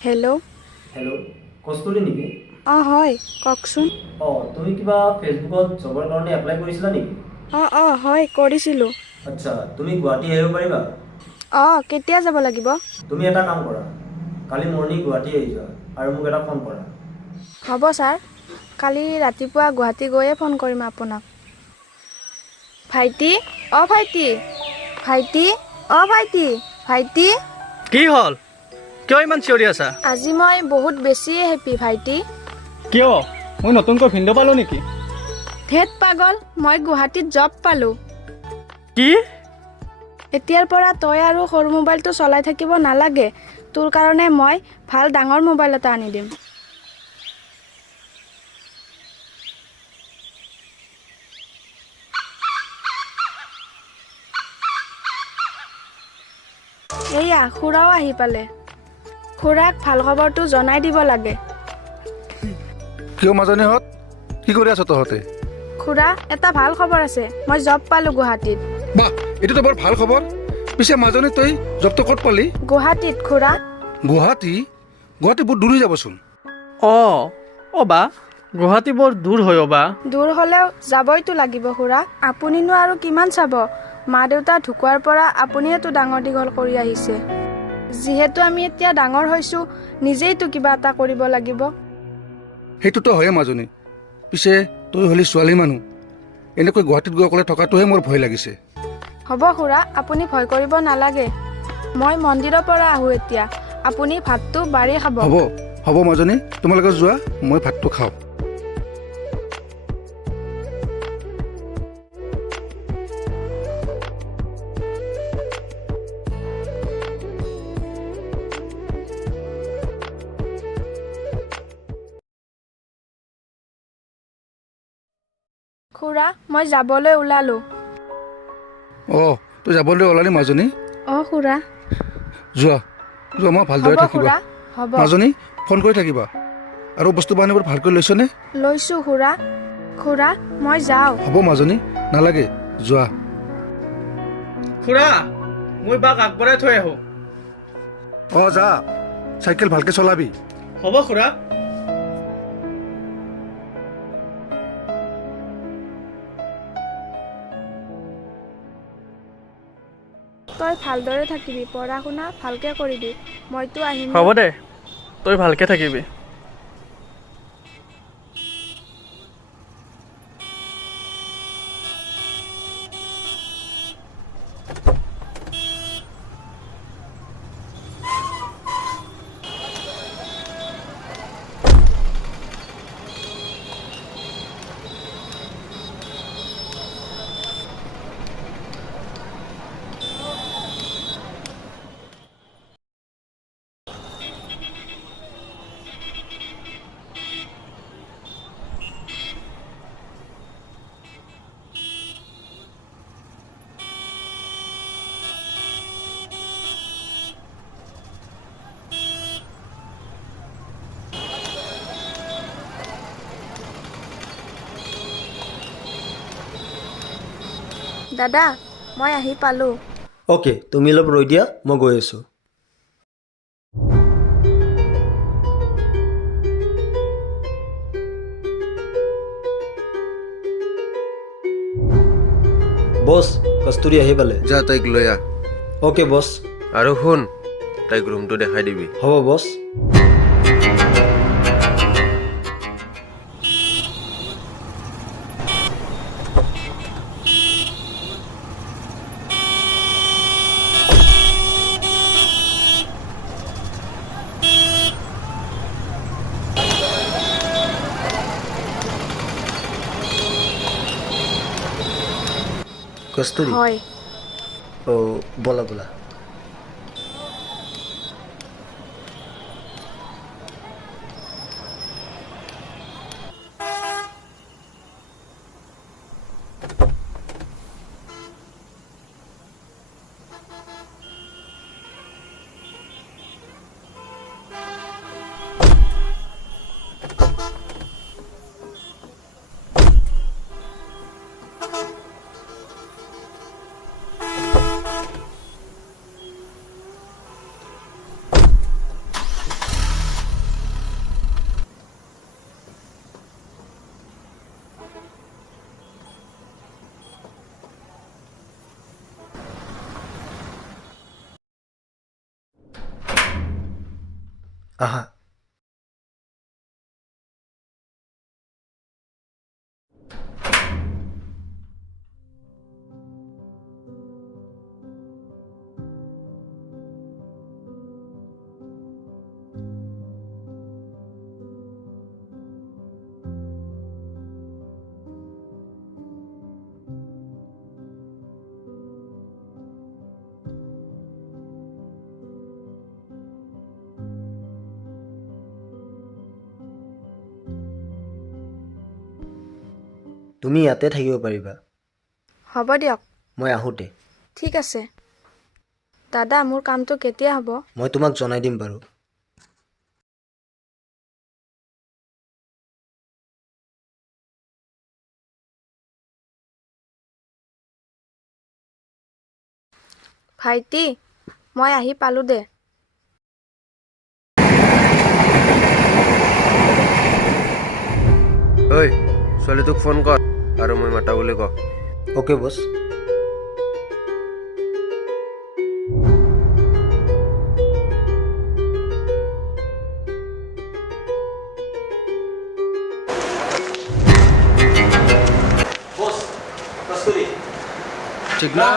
Hello' hello' কস্তুৰি নেকি? হয় কওকচোন। তুমি কিবা ফেচবুকত জবৰ কাৰণে এপ্লাই কৰিছিলা নেকি? হয় কৰিছিলোঁ। আচ্ছা, তুমি গুৱাহাটী আহিব পাৰিবা? কেতিয়া যাব লাগিব? তুমি এটা কাম কৰা, কালি মৰ্ণিং গুৱাহাটী আহি যোৱা আৰু মোক এটা ফোন কৰা। হ'ব ছাৰ, কালি ৰাতিপুৱা গুৱাহাটী গৈয়ে ফোন কৰিম আপোনাক। ভাইটি ভাইটি ভাইটি ভাইটি ভাইটি কি হ'ল? কিয় ইমান চিঞৰি আছা? আজি মই বহুত বেছিয়ে হেপী ভাইটি। কিয়? মই নতুনকৈ ভিন্দ পালো নেকি? ধেত পাগল, মই গুৱাহাটীত জব পালোঁ। কি? এতিয়াৰ পৰা তই আৰু সৰু মোবাইলটো চলাই থাকিব নালাগে। তোৰ কাৰণে মই ভাল ডাঙৰ মোবাইল এটা আনি দিম। এয়া খুৰাও আহি পালে। খুৰাক ভাল খবৰটো জনাই দিব লাগে। কিয় মাজনীহঁত কি কৰি আছ তহঁতে? খুৰা, এটা ভাল খবৰ আছে, মই জব পালোঁ গুৱাহাটীত। বাহ, এইটোতো বৰ ভাল খবৰ। পিছে মাজনী তই জবটো ক'ত পালি? গুৱাহাটীত খুৰা। গুৱাহাটী বহুত দূৰ হৈ যাবচোন। বা গুৱাহাটী বৰ দূৰ হয় বা। দূৰ হ'লেও যাবইতো লাগিব খুৰা। আপুনিনো আৰু কিমান চাব? মা দেউতা ঢুকোৱাৰ পৰা আপুনিয়েতো ডাঙৰ দীঘল কৰি আহিছে। যিহেতু আমি এতিয়া ডাঙৰ হৈছোঁ, নিজেইতো কিবা এটা কৰিব লাগিব। সেইটোতো হয়ে মাজনী। পিছে তই হ'লি ছোৱালী মানুহ, এনেকৈ গুৱাহাটীত গৈ অকলে থকাটোহে মোৰ ভয় লাগিছে। হ'ব খুৰা, আপুনি ভয় কৰিব নালাগে। মই মন্দিৰৰ পৰা আহোঁ এতিয়া। আপুনি ভাতটো বাঢ়ি খাব। হ'ব মাজনী, তোমালোকে যোৱা, মই ভাতটো খাওঁ। খুৰা, মই যাবলৈ ওলালোঁ। তই যাবলৈ ওলালি মাজনী? খুৰা। যোৱা মই ভালদৰে হ'ব থাকিবা। খুৰা, হ'ব। মাজনী, ফোন কৰি থাকিবা। আৰু বস্তু বাহানিবোৰ ভালকৈ লৈছনে? লৈছোঁ খুৰা। খুৰা, মই যাওঁ। হ'ব মাজনী, নালাগে, যোৱা। খুৰা, মই বাক আগবঢ়াই থৈ আহোঁ। যা, চাইকেল ভালকৈ চলাবি। হ'ব খুৰা। তই ভালদৰে থাকিবি, পঢ়া শুনা ভালকৈ কৰিবি। মইতো আহিম। হ'ব দে, তই ভালকে থাকিবি। দাদা, মই আহি পালোঁ। অ'কে, তুমি অলপ ৰৈ দিয়া, মই গৈ আছোঁ। বছ, কস্তুৰি আহি পালে। যা তাইক লৈ আহ। অ'কে বছ। আৰু শুন, তাইক ৰুমটো দেখাই দিবি। হ'ব বছ। কস্তুৰি, হয়। ব'লা ব'লা। আহা তুমি ইয়াতে থাকিব পাৰিবা হ'ব দিয়ক মই আহোঁতে ঠিক আছে দাদা মোৰ কামটো কেতিয়া হ'ব মই তোমাক জনাই দিম বাৰু ভাইটি মই আহি পালোঁ দে ঐ ছোৱালীটোক ফোন কৰ আৰু মই মাতা বুলি ক অ'কে বছ ঠিক না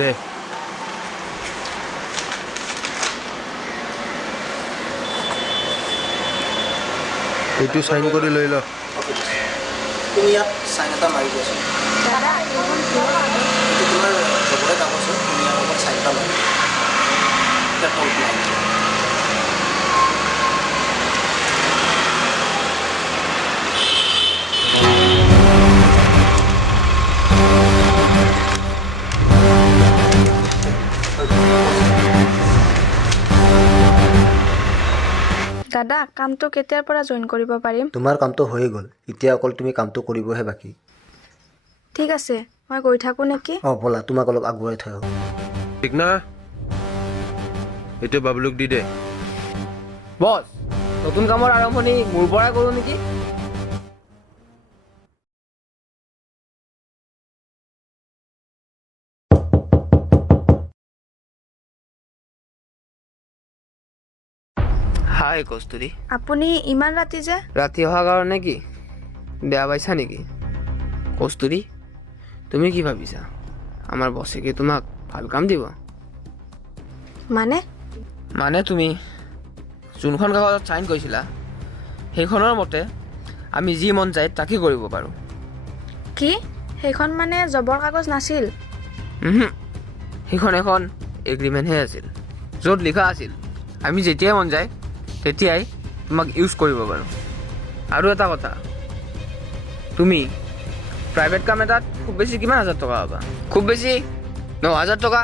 দে এইটো চাইন কৰি লৈ ল তুমি ইয়াত চাইন এটা মাৰি দিয়াচোন দাদা এইখন কিহৰ কাগজ? এইটো তোমাৰ চবৰে কাগজ হয় তুমি ইয়াৰ লগত চাইন এটা মাৰি দিয়া তলটো মাৰি দিয়া দাদা কামটো কেতিয়াৰ পৰা জইন কৰিব পাৰিম তোমাৰ কামটো হৈ গ'ল এতিয়া অকল তুমি কামটো কৰিবহে বাকী ঠিক আছে মই গৈ থাকোঁ নেকি ব'লা তোমাক অলপ আগুৱাই থৈ আহোঁ ঠিক না এইটো বাবলুক দি দে বছ নতুন কামৰ আৰম্ভণি মোৰ পৰাই কৰোঁ নেকি হাই কস্তুৰি আপুনি ইমান ৰাতি যে ৰাতি অহাৰ কাৰণে কি বেয়া পাইছা নেকি কস্তুৰি তুমি কি ভাবিছা আমাৰ বছে কি তোমাক ভাল কাম দিব মানে তুমি যোনখন কাগজত চাইন কৰিছিলা সেইখনৰ মতে আমি যি মন যায় তাকে কৰিব পাৰোঁ কি সেইখন মানে জবৰ কাগজ নাছিল সেইখন এখন এগ্ৰিমেণ্টহে আছিল য'ত লিখা আছিল আমি যেতিয়াই মন যায় তেতিয়াই তোমাক ইউজ কৰিব পাৰোঁ আৰু এটা কথা তুমি প্ৰাইভেট কাম এটাত খুব বেছি কিমান হাজাৰ টকা পাবা খুব বেছি 9,000 টকা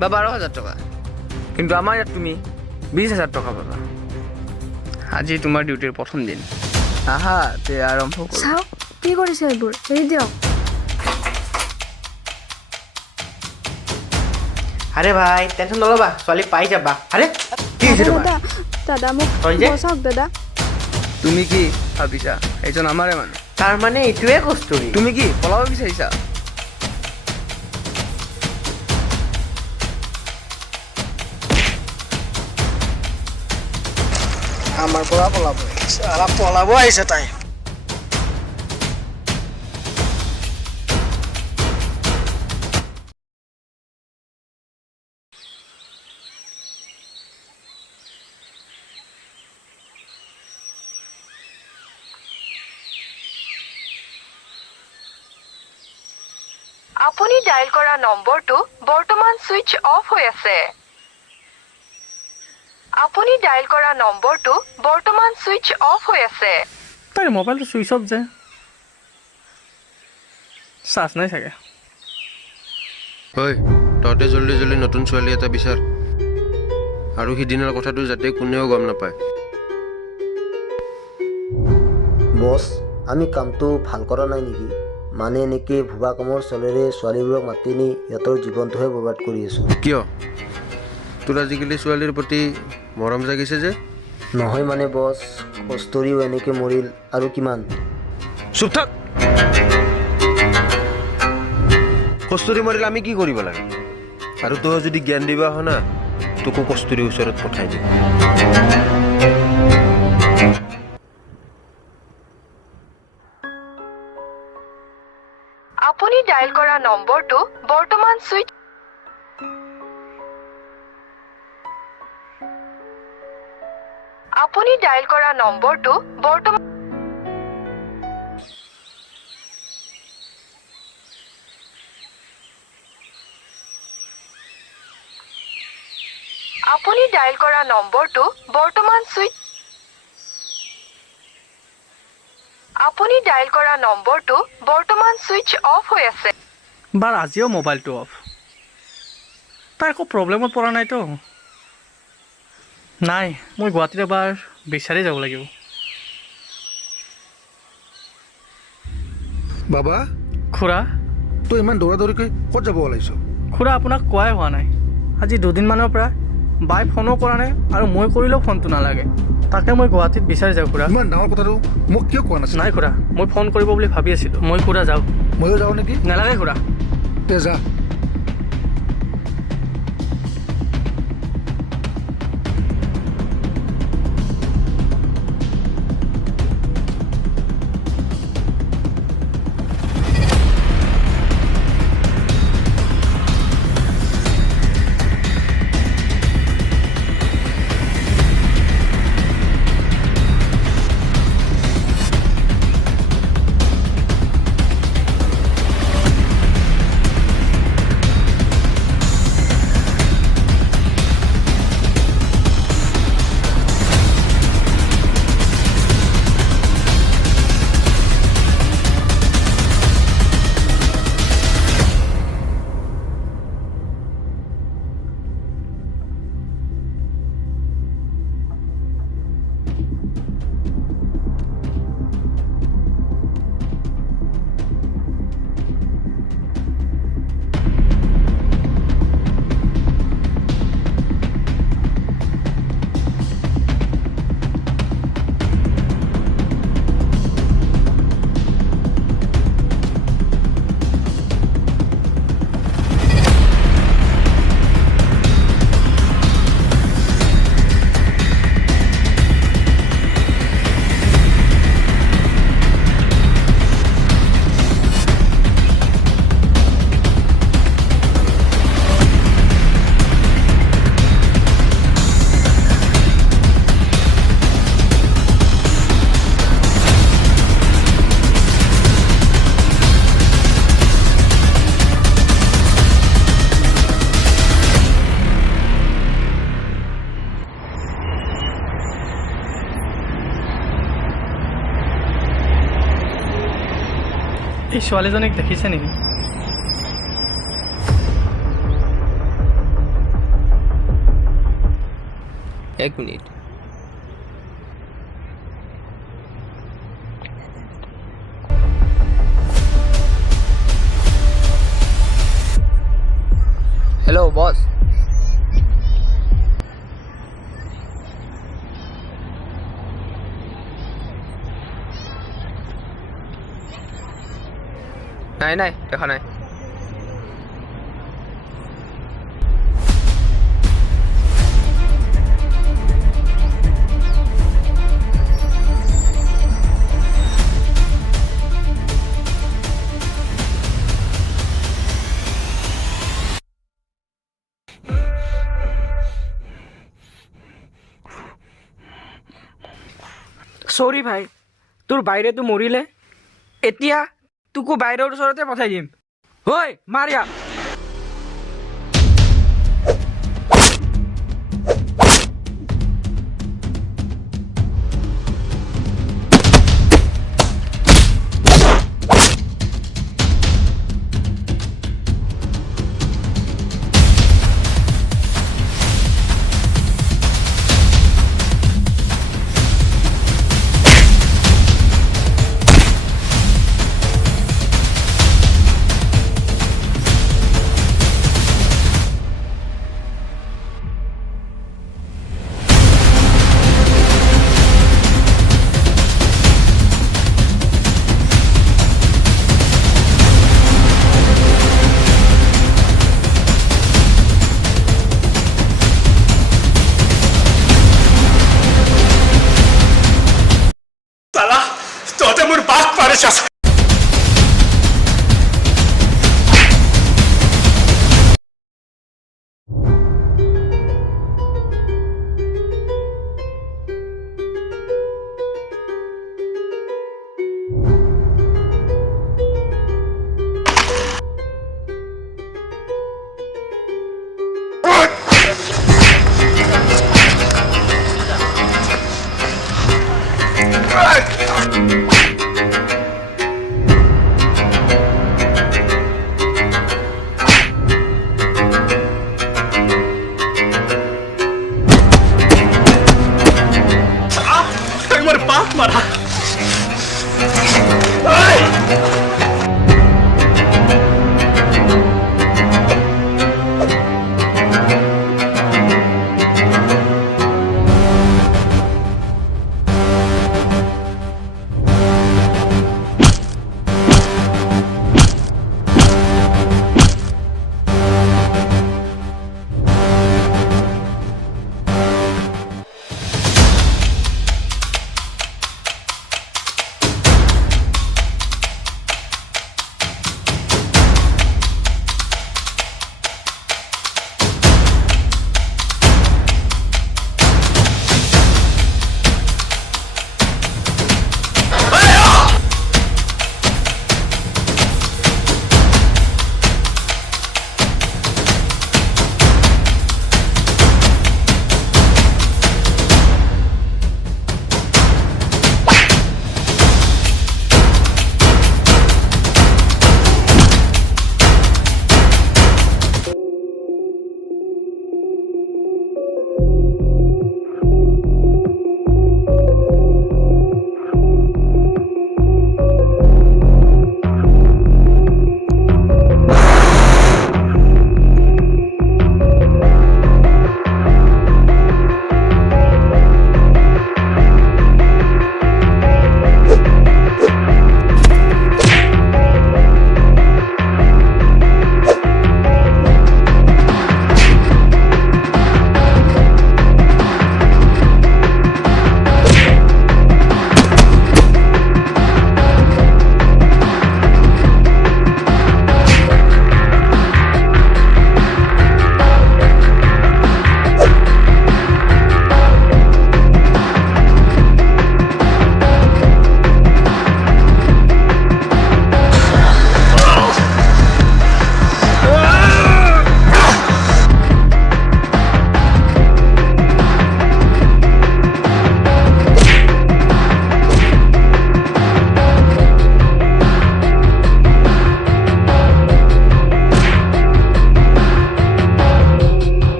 বা 12,000 টকা কিন্তু আমাৰ ইয়াত তুমি 20,000 টকা পাবা আজি তোমাৰ ডিউটিৰ প্ৰথম দিন আহা তে আৰম্ভ কৰোঁ চাওক কি কৰিছে এইবোৰ এৰি দিয়ক আৰে ভাই টেনশ্যন নল'বা ছোৱালী পাই যাবা আৰে কি হৈছে তোমাৰ দাদা মোক ৰঞ্জিত? বচাওক দাদা তুমি কি ভাবিছা এইজন আমাৰে মানুহ তাৰমানে এইটোৱে কস্তুৰি তুমি কি পলাব বিচাৰিছা আমাৰ পৰা পলাব আহিছে তাই আপুনি ডায়েল কৰা নম্বৰটো বৰ্তমান সুইচ অফ হৈ আছে আপুনি ডায়েল কৰা নম্বৰটো বৰ্তমান সুইচ অফ হৈ আছে তাই মোবাইলটো সুইচ অফ যে চাৰ্জ নাই চাগে ঐ তহঁতে জল্দি জল্দি নতুন ছোৱালী এটা বিচাৰ আৰু সিদিনাৰ কথাটো যাতে কোনেও গম নাপায় বছ আমি কামটো ভাল কৰা নাই নেকি মানে এনেকৈ ভুৱা কামৰ চলেৰে ছোৱালীবোৰক মাতি নি সিহঁতৰ জীৱনটোহে বৰবাদ কৰি আছোঁ কিয় তোৰ আজিকালি ছোৱালীৰ প্ৰতি মৰম জাগিছে যে নহয় মানে বছ কস্তুৰিও এনেকৈ মৰিল আৰু কিমান চুপ থাক কস্তুৰি মৰিলে আমি কি কৰিব লাগে আৰু তই যদি জ্ঞান দিবা হয় না তোকো কস্তুৰীৰ ওচৰত পঠাই দিম আপুনি ডায়েল কৰা নম্বৰটো বৰ্তমান সুইচ আপুনি ডায়েল কৰা নম্বৰটো বৰ্তমান আপুনি ডায়েল কৰা নম্বৰটো বৰ্তমান সুইচ আপুনি ডায়েল কৰা নম্বৰটো বৰ্তমান সুইচ অফ হৈ আছে বাৰ আজিও মোবাইলটো অফ তাৰ একো প্ৰব্লেমত পৰা নাইতো নাই মই গুৱাহাটীত এবাৰ বিচাৰি যাব লাগিব বাবা খুৰা তই ইমান দৌৰা দৌৰিকৈ ক'ত যাব ওলাইছ খুৰা আপোনাক কোৱাই হোৱা নাই আজি দুদিনমানৰ পৰা বাই ফোনো কৰা নাই আৰু মই কৰিলেও ফোনটো নালাগে তাকে মই গুৱাহাটীত বিচাৰি যাওঁ খুৰা ইমান ডাঙৰ কথাটো মোক কিয় কোৱা নাছিল নাই খুৰা মই ফোন কৰিব বুলি ভাবি আছিলোঁ মই খুৰা যাওঁ ময়ো যাওঁ নেকি নালাগে খুৰা তে যা এই ছোৱালীজনীক দেখিছে নেকি এক মিনিট হেল্ল' বছ নাই নাই দেখা নাই সৰি ভাই তোৰ বাইৰেতো মৰিলে এতিয়া তোকো বাইৰৰ ওচৰতে পঠাই দিম ঐ মাৰিয়া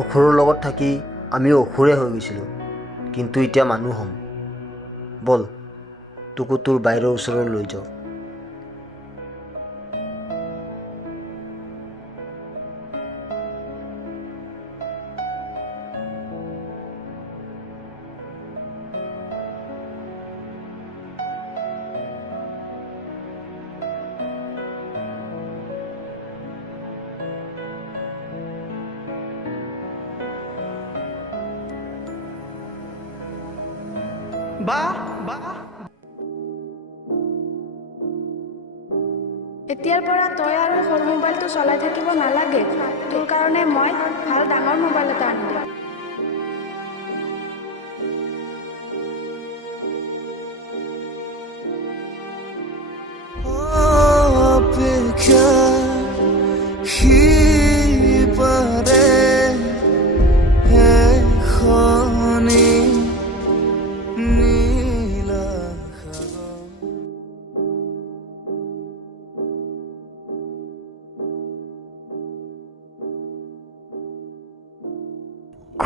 অসুৰৰ লগত থাকি আমি অসুৰে হৈ গৈছিলোঁ, কিন্তু এতিয়া মানুহ হ'ম। বল তোকো তোৰ বাহিৰৰ ওচৰলৈ লৈ যাওঁ। এতিয়াৰ পৰা তই আৰু সৰু মোবাইলটো চলাই থাকিব নালাগে। তোৰ কাৰণে মই ভাল ডাঙৰ মোবাইল এটা আনি দিম।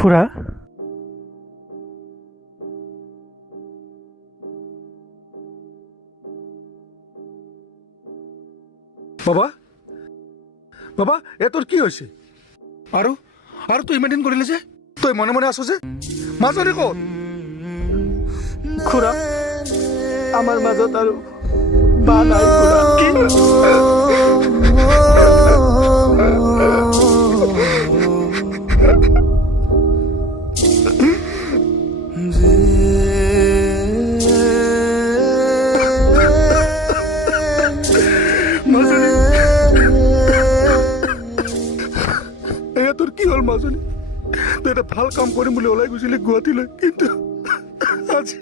খুৰা বাবা বাবা এ তোৰ কি হৈছে? আৰু আৰু তই ইমান দিন কৰিলি যে, তই মনে মনে আছো যে, মাজনী ক'ত? খুৰা আমাৰ মাজত আৰু বা নাই খুৰা। ভাল কাম কৰিম বুলি ওলাই গৈছিলে গুৱাহাটীলৈ, কিন্তু আজি